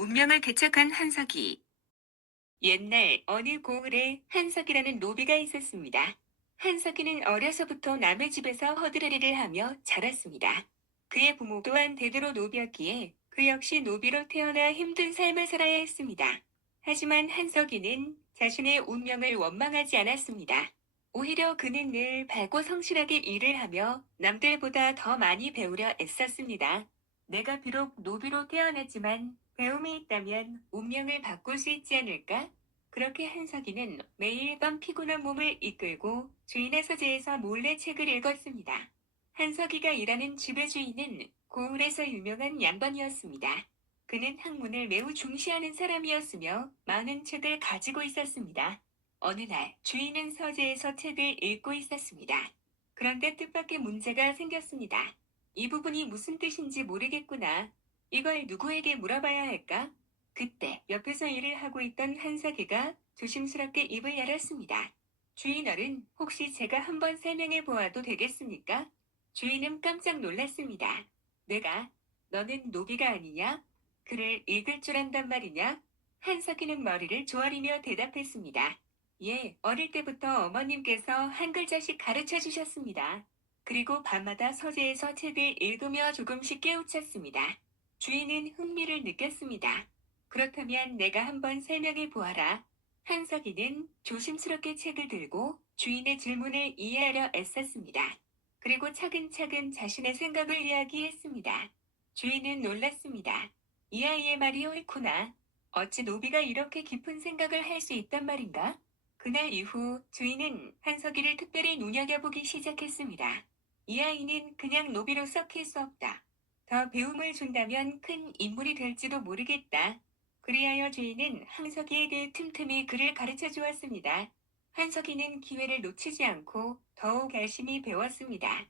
운명을 개척한 한석이. 옛날 어느 고을에 한석이라는 노비가 있었습니다. 한석이는 어려서부터 남의 집에서 허드레리를 하며 자랐습니다. 그의 부모 또한 대대로 노비였기에 그 역시 노비로 태어나 힘든 삶을 살아야 했습니다. 하지만 한석이는 자신의 운명을 원망하지 않았습니다. 오히려 그는 늘 밝고 성실하게 일을 하며 남들보다 더 많이 배우려 애썼습니다. 내가 비록 노비로 태어났지만 배움이 있다면 운명을 바꿀 수 있지 않을까? 그렇게 한석이는 매일 밤 피곤한 몸을 이끌고 주인의 서재에서 몰래 책을 읽었습니다. 한석이가 일하는 집의 주인은 고을에서 유명한 양반이었습니다. 그는 학문을 매우 중시하는 사람이었으며 많은 책을 가지고 있었습니다. 어느 날 주인은 서재에서 책을 읽고 있었습니다. 그런데 뜻밖의 문제가 생겼습니다. 이 부분이 무슨 뜻인지 모르겠구나. 이걸 누구에게 물어봐야 할까? 그때 옆에서 일을 하고 있던 한석이가 조심스럽게 입을 열었습니다. 주인어른, 혹시 제가 한번 설명해 보아도 되겠습니까? 주인은 깜짝 놀랐습니다. 내가, 너는 노비가 아니냐? 글을 읽을 줄 안단 말이냐? 한석이는 머리를 조아리며 대답했습니다. 예, 어릴 때부터 어머님께서 한 글자씩 가르쳐 주셨습니다. 그리고 밤마다 서재에서 책을 읽으며 조금씩 깨우쳤습니다. 주인은 흥미를 느꼈습니다. 그렇다면 내가 한번 설명해 보아라. 한석이는 조심스럽게 책을 들고 주인의 질문을 이해하려 애썼습니다. 그리고 차근차근 자신의 생각을 이야기했습니다. 주인은 놀랐습니다. 이 아이의 말이 옳구나. 어찌 노비가 이렇게 깊은 생각을 할 수 있단 말인가? 그날 이후 주인은 한석이를 특별히 눈여겨보기 시작했습니다. 이 아이는 그냥 노비로 썩힐 수 없다. 더 배움을 준다면 큰 인물이 될지도 모르겠다. 그리하여 주인은 한석이에게 틈틈이 글을 가르쳐 주었습니다. 한석이는 기회를 놓치지 않고 더욱 열심히 배웠습니다.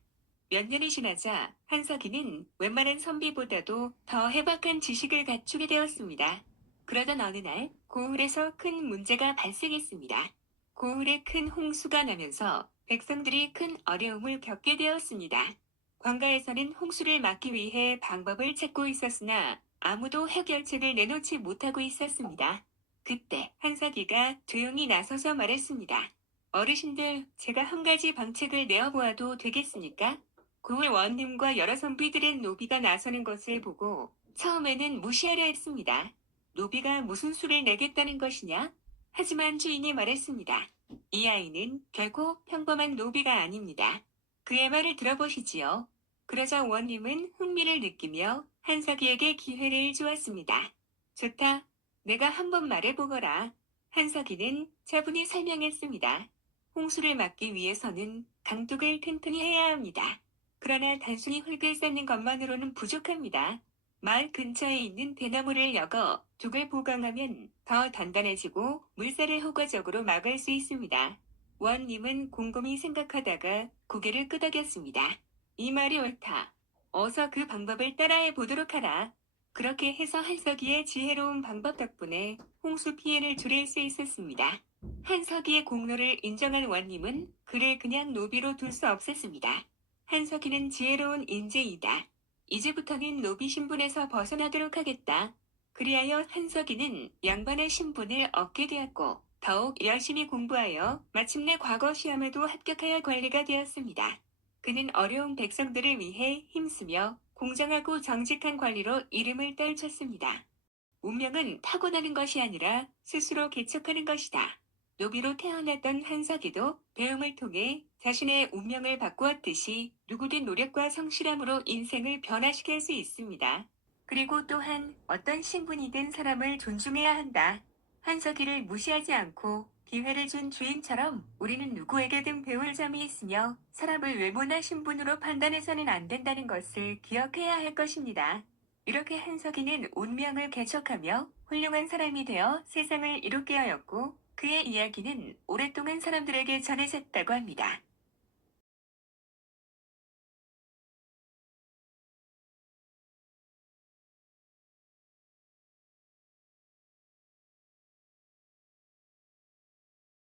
몇 년이 지나자 한석이는 웬만한 선비보다도 더 해박한 지식을 갖추게 되었습니다. 그러던 어느 날 고을에서 큰 문제가 발생했습니다. 고을에 큰 홍수가 나면서 백성들이 큰 어려움을 겪게 되었습니다. 관가에서는 홍수를 막기 위해 방법을 찾고 있었으나 아무도 해결책을 내놓지 못하고 있었습니다. 그때 한석이가 조용히 나서서 말했습니다. 어르신들, 제가 한 가지 방책을 내어보아도 되겠습니까? 고을 원님과 여러 선비들의 노비가 나서는 것을 보고 처음에는 무시하려 했습니다. 노비가 무슨 수를 내겠다는 것이냐? 하지만 주인이 말했습니다. 이 아이는 결코 평범한 노비가 아닙니다. 그의 말을 들어보시지요. 그러자 원님은 흥미를 느끼며 한석이에게 기회를 주었습니다. 좋다. 내가 한번 말해보거라. 한석이는 차분히 설명했습니다. 홍수를 막기 위해서는 강둑을 튼튼히 해야 합니다. 그러나 단순히 흙을 쌓는 것만으로는 부족합니다. 마을 근처에 있는 대나무를 엮어 둑을 보강하면 더 단단해지고 물살을 효과적으로 막을 수 있습니다. 원님은 곰곰이 생각하다가 고개를 끄덕였습니다. 이 말이 옳다. 어서 그 방법을 따라해 보도록 하라. 그렇게 해서 한석이의 지혜로운 방법 덕분에 홍수 피해를 줄일 수 있었습니다. 한석이의 공로를 인정한 원님은 그를 그냥 노비로 둘 수 없었습니다. 한석이는 지혜로운 인재이다. 이제부터는 노비 신분에서 벗어나도록 하겠다. 그리하여 한석이는 양반의 신분을 얻게 되었고 더욱 열심히 공부하여 마침내 과거 시험에도 합격하여 관리가 되었습니다. 그는 어려운 백성들을 위해 힘쓰며 공정하고 정직한 관리로 이름을 떨쳤습니다. 운명은 타고나는 것이 아니라 스스로 개척하는 것이다. 노비로 태어났던 한석이도 배움을 통해 자신의 운명을 바꾸었듯이 누구든 노력과 성실함으로 인생을 변화시킬 수 있습니다. 그리고 또한 어떤 신분이든 사람을 존중해야 한다. 한석이를 무시하지 않고 기회를 준 주인처럼 우리는 누구에게든 배울 점이 있으며 사람을 외모나 신분으로 판단해서는 안 된다는 것을 기억해야 할 것입니다. 이렇게 한석이는 운명을 개척하며 훌륭한 사람이 되어 세상을 이롭게 하였고 그의 이야기는 오랫동안 사람들에게 전해졌다고 합니다.